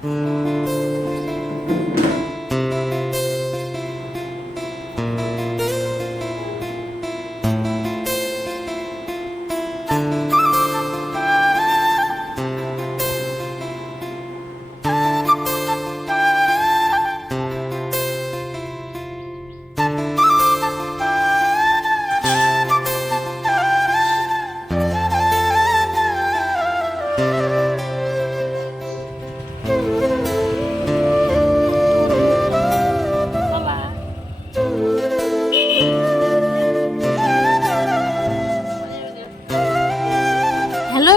Hello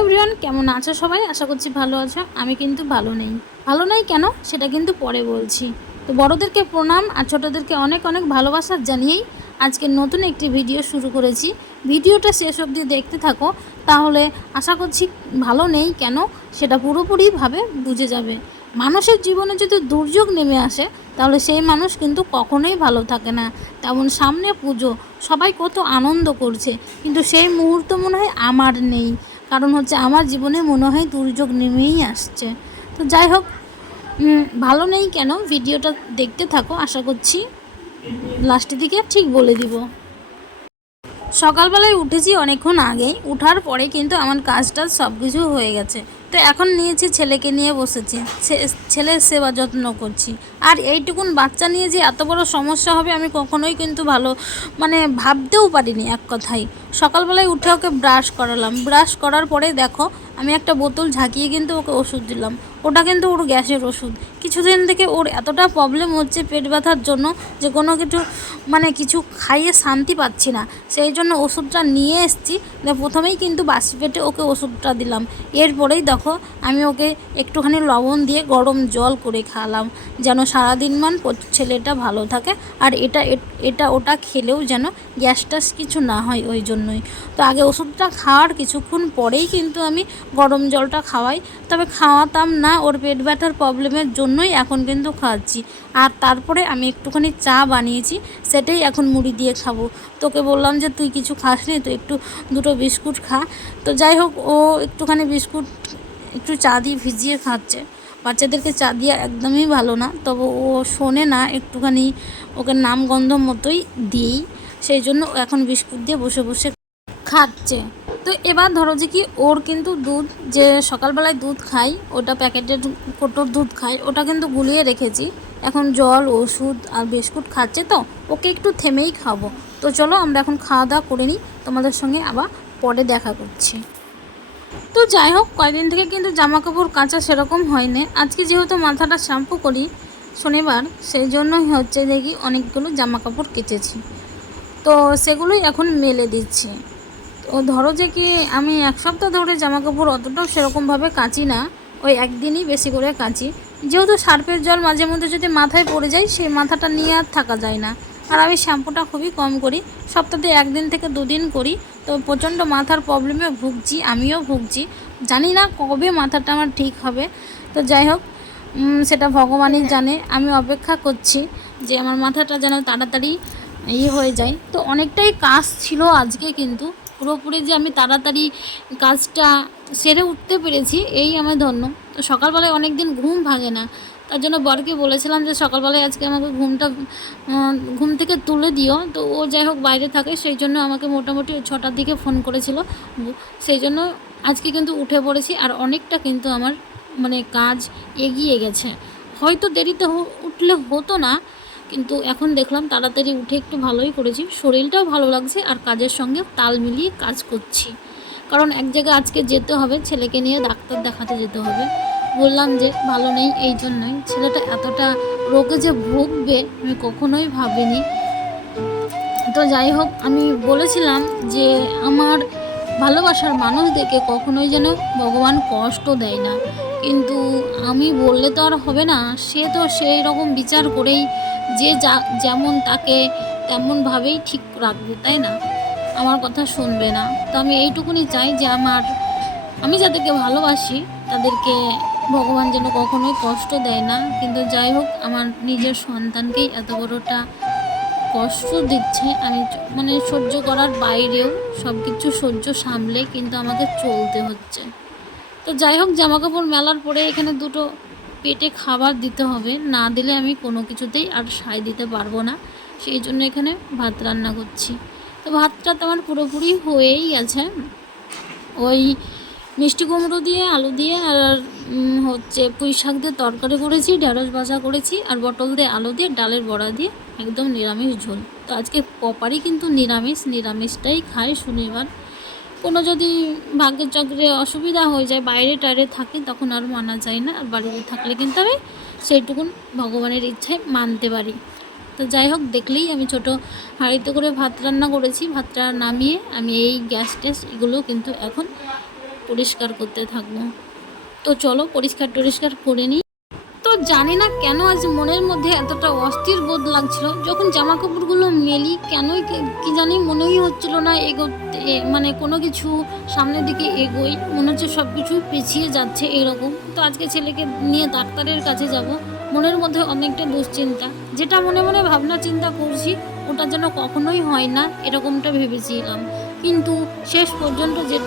everyone, কেমন আছো সবাই? আশা করছি ভালো আছো। আমি কিন্তু ভালো নেই কেন সেটা কিন্তু পরে বলছি। তো বড়োদেরকে প্রণাম আর ছোটোদেরকে অনেক অনেক ভালোবাসা জানিয়েই আজকে নতুন একটি ভিডিও শুরু করেছি। ভিডিওটা শেষ অবধি দেখতে থাকো, তাহলে আশা করছি ভালো নেই কেন সেটা পুরোপুরিভাবে বুঝে যাবে। মানুষের জীবনে যদি দুর্যোগ নেমে আসে তাহলে সেই মানুষ কিন্তু কখনোই ভালো থাকে না। তেমন সামনে পুজো, সবাই কত আনন্দ করছে, কিন্তু সেই মুহূর্ত মনে হয় আমার নেই। কারণ হচ্ছে আমার জীবনে মনে হয় দুর্যোগ নেমেই আসছে। তো যাই হোক, ভালো নেই কেন ভিডিওটা দেখতে থাকো, আশা করছি লাস্টের দিকে ঠিক বলে দিব। সকালবেলায় উঠেছি অনেকক্ষণ আগেই, উঠার পরে কিন্তু আমার কাজটা সব কিছু হয়ে গেছে। তো এখন নিয়েছি ছেলেকে নিয়ে বসেছি, ছেলের সেবা যত্ন করছি। আর এইটুকুন বাচ্চা নিয়ে যে এত বড় সমস্যা হবে আমি কখনোই কিন্তু ভাবতেও পারিনি। এক কথায় সকালবেলায় উঠে ওকে ব্রাশ করালাম, ব্রাশ করার পরে দেখো আমি একটা বোতল ঝাঁকিয়ে কিন্তু ওকে ওষুধ দিলাম। ওটা কিন্তু ওর গ্যাসের ওষুধ। কিছুদিন থেকে ওর এতটা প্রবলেম হচ্ছে পেট ব্যথার জন্য যে কোনো কিছু খাইয়ে শান্তি পাচ্ছি না। সেই জন্য ওষুধটা নিয়ে এসেছি। প্রথমেই কিন্তু বাসি পেটে ওকে ওষুধটা দিলাম। এরপরেই দেখো আমি ওকে একটুখানি লবণ দিয়ে গরম জল করে খাওয়ালাম, যেন সারাদিন ছেলেটা ভালো থাকে। আর এটা ওটা খেলেও যেন গ্যাস ট্যাস কিছু না হয়, ওই জন্যই। তো আগে ওষুধটা খাওয়ার কিছুক্ষণ পরেই কিন্তু আমি গরম জলটা খাওয়াই। তবে খাওয়াতাম না, ওর পেট ব্যথার প্রবলেমের জন্যই এখন কিন্তু খাওয়াচ্ছি। আর তারপরে আমি একটুখানি চা বানিয়েছি, সেটাই এখন মুড়ি দিয়ে খাবো। তোকে বললাম যে তুই কিছু খাসনি, তো একটু দুটো বিস্কুট খা। তো যাই হোক, ও একটুখানি বিস্কুট একটু চা দিয়ে ভিজিয়ে খাচ্ছে। বাচ্চাদেরকে চা দিয়ে একদমই ভালো না, তবে ও শোনে না, একটুখানি ওকে নামগন্ধ মতোই দিই। সেই জন্য এখন বিস্কুট দিয়ে বসে বসে খাচ্ছে। তো এবার ধরো যে কি, ওর কিন্তু দুধ, যে সকালবেলায় দুধ খাই, ওটা প্যাকেটের কোটোর দুধ খাই, ওটা কিন্তু গুলিয়ে রেখেছি। এখন জল, ওষুধ আর বিস্কুট খাচ্ছে, তো ওকে একটু থেমেই খাবো। তো চলো আমরা এখন খাওয়া দাওয়া করে নিই, তোমাদের সঙ্গে আবার পরে দেখা করছি। তো যাই হোক, কয়েকদিন থেকে কিন্তু জামা কাপড় কাচা সেরকম হয়নি। আজকে যেহেতু মাথাটা শ্যাম্পু করি শনিবার, সেই জন্যই হচ্ছে দেখি অনেকগুলো জামা কাপড় কেচেছি। তো সেগুলোই এখন মেলে দিচ্ছি। তো ধরো যে কি, আমি এক সপ্তাহ ধরে জামা কাপড় অতটাও সেরকমভাবে কাচি না, ওই একদিনই বেশি করে কাচি। যেহেতু সার্ফের জল মাঝে মধ্যে যদি মাথায় পড়ে যায়, সেই মাথাটা নিয়ে আর থাকা যায় না। আর আমি শ্যাম্পুটা খুবই কম করি, সপ্তাহে 1 দিন থেকে 2 দিন করি। তো প্রচণ্ড মাথার প্রবলেমে ভুগছি, আমিও ভুগছি। জানি না কবে মাথাটা আমার ঠিক হবে। তো যাই হোক, সেটা ভগবানই জানে। আমি অপেক্ষা করছি যে আমার মাথাটা যেন তাড়াতাড়ি হয়ে যায়। তো অনেকটাই কাজ ছিল আজকে, কিন্তু পুরোপুরি যে আমি তাড়াতাড়ি কাজটা সেরে উঠতে পেরেছি, এই আমার ধন্য। তো সকালবেলায় অনেক দিন ঘুম ভাঙে না, তার জন্য বরকে বলেছিলাম যে সকালবেলায় আজকে আমাকে ঘুম থেকে তুলে দিও। তো ও যাই হোক বাইরে থাকে, সেই জন্য আমাকে মোটামুটি 6টার দিকে ফোন করেছিল। সেই জন্য আজকে কিন্তু উঠে পড়েছি। আর অনেকটা কিন্তু আমার কাজ এগিয়ে গেছে। হয়তো দেরিতে উঠলে হতো না, কিন্তু এখন দেখলাম তাড়াতাড়ি উঠে একটু ভালোই করেছি। শরীরটাও ভালো লাগছে আর কাজের সঙ্গে তাল মিলিয়ে কাজ করছি। কারণ এক জায়গায় আজকে যেতে হবে, ছেলেকে নিয়ে ডাক্তার দেখাতে যেতে হবে। বললাম যে ভালো নেই, এই জন্যই। ছেলেটা এতটা রোগে যে ভুগবে আমি কখনোই ভাবিনি। তো যাই হোক, আমি বলেছিলাম যে আমার ভালোবাসার মানুষদেরকে কখনোই যেন ভগবান কষ্ট দেয় না। কিন্তু আমি বললে তো আর হবে না, সে তো সেই রকম বিচার করেই যে যেমন তাকে তেমনভাবেই ঠিক রাখবে, তাই না? আমার কথা শুনবে না। তো আমি এইটুকুনি চাই যে আমি যাদেরকে ভালোবাসি তাদেরকে ভগবান যেন কখনোই কষ্ট দেয় না। কিন্তু যাই হোক, আমার নিজের সন্তানকেই এত বড়টা কষ্ট দিচ্ছে। আমি সহ্য করার বাইরেও সব কিছু সহ্য সামলে কিন্তু আমাকে চলতে হচ্ছে। তো যাই হোক, জামাকাপড় মেলার পরে এখানে দুটো পেটে খাবার দিতে হবে, না দিলে আমি কোনো কিছুতেই আর সায় দিতে পারবো না। সেই জন্য এখানে ভাত রান্না করছি। তো ভাতটা তো আমার পুরোপুরি হয়েই আছে। ওই মিষ্টি কুমড়ো দিয়ে, আলু দিয়ে আর হচ্ছে পুঁই শাক দিয়ে তরকারি করেছি, ঢেঁড়স ভাজা করেছি, আর পটল দিয়ে আলু দিয়ে ডালের বড়া দিয়ে একদম নিরামিষ ঝোল। তো আজকে প্রপারই কিন্তু নিরামিষটাই খাই শনিবার। কোনো যদি ভাগ্যের চক্রে অসুবিধা হয়ে যায়, বাইরে টাইরে থাকি, তখন আর মানা যায় না। আর বাড়িতে থাকলে কিন্তু আমি সেইটুকুন ভগবানের ইচ্ছায় মানতে পারি। তো যাই হোক, দেখলেই আমি ছোট হাঁড়িতে করে ভাত রান্না করেছি। ভাতটা নামিয়ে আমি এই গ্যাস ট্যাস এগুলো কিন্তু এখন পরিষ্কার করতে থাকবো। তো চলো পরিষ্কার করে নিই। তো জানি না কেন আজ মনের মধ্যে এতটা অস্থির বোধ লাগছিল যখন জামা কাপড়গুলো মেলি। কেনই কি জানি মনেই হচ্ছিল না এগোতে, মানে কোনো কিছু সামনের দিকে এগোই, মনে হচ্ছে সব কিছু পিছিয়ে যাচ্ছে এরকম। তো আজকে ছেলেকে নিয়ে ডাক্তারের কাছে যাব, মনের মধ্যে অনেকটা দুশ্চিন্তা। যেটা মনে মনে ভাবনা চিন্তা করছি ওটা যেন কখনোই হয় না এরকমটা ভেবেছিলাম, কিন্তু শেষ পর্যন্ত যে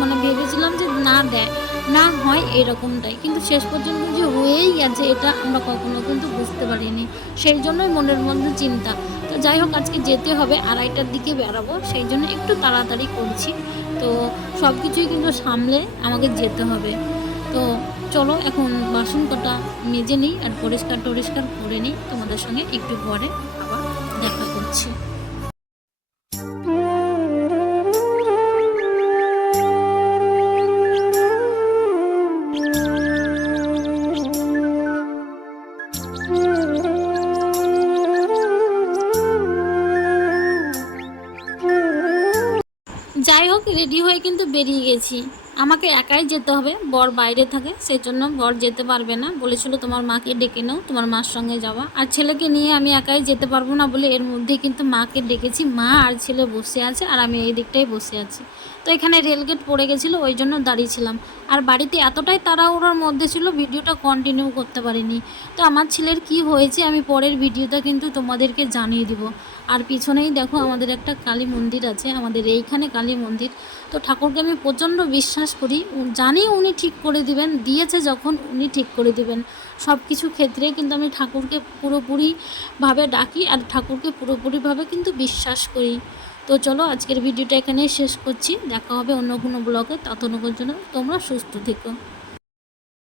মানে ভেবেছিলাম যে না হয় এরকমটাই, কিন্তু শেষ পর্যন্ত যে হয়েই গেছে এটা আমরা কখনো কিন্তু বুঝতে পারিনি। সেই জন্যই মনের মধ্যে চিন্তা। তো যাই হোক, আজকে যেতে হবে, 2:30টার দিকে বেরাবো, সেই জন্য একটু তাড়াতাড়ি করছি। তো সব কিছুই কিন্তু সামলে আমাকে যেতে হবে। তো চলো এখন বাসন কটা মেজে নিই আর পরিষ্কার করে নিই। তোমাদের সঙ্গে একটু পরে আবার দেখা করছি। যাই হোক, রেডি হয়ে কিন্তু বেরিয়ে গেছি। আমাকে একাই যেতে হবে, বর বাইরে থাকে, সেই জন্য বর যেতে পারবে না। বলেছিল তোমার মাকে ডেকে নাও, তোমার মার সঙ্গে যাওয়া। আর ছেলেকে নিয়ে আমি একাই যেতে পারবো না বলে এর মধ্যে কিন্তু মাকে ডেকেছি। মা আর ছেলে বসে আছে আর আমি এই দিকটাই বসে আছি। তো এখানে রেলগেট পড়ে গেছিলো, ওই জন্য দাঁড়িয়েছিলাম। আর বাড়িতে এতটাই তাড়াহুড়োর মধ্যে ছিল ভিডিওটা কন্টিনিউ করতে পারিনি। তো আমার ছেলের কি হয়েছে আমি পরের ভিডিওটা কিন্তু তোমাদেরকে জানিয়ে দিব। আর পিছনেই দেখো আমাদের একটা কালী মন্দির আছে, আমাদের এইখানে কালী মন্দির। তো ঠাকুরকে আমি প্রচণ্ড বিশ্বাস করি, জানি উনি ঠিক করে দিবেন, দিয়েছে যখন উনি ঠিক করে দিবেন। সব কিছু ক্ষেত্রে কিন্তু আমি ঠাকুরকে পুরোপুরিভাবে ডাকি আর ঠাকুরকে পুরোপুরিভাবে কিন্তু বিশ্বাস করি। তো চলো আজকের ভিডিওটা এখানেই শেষ করছি, দেখা হবে অন্য কোনো ব্লগে। ততক্ষণ পর্যন্ত তোমরা সুস্থ থেকো।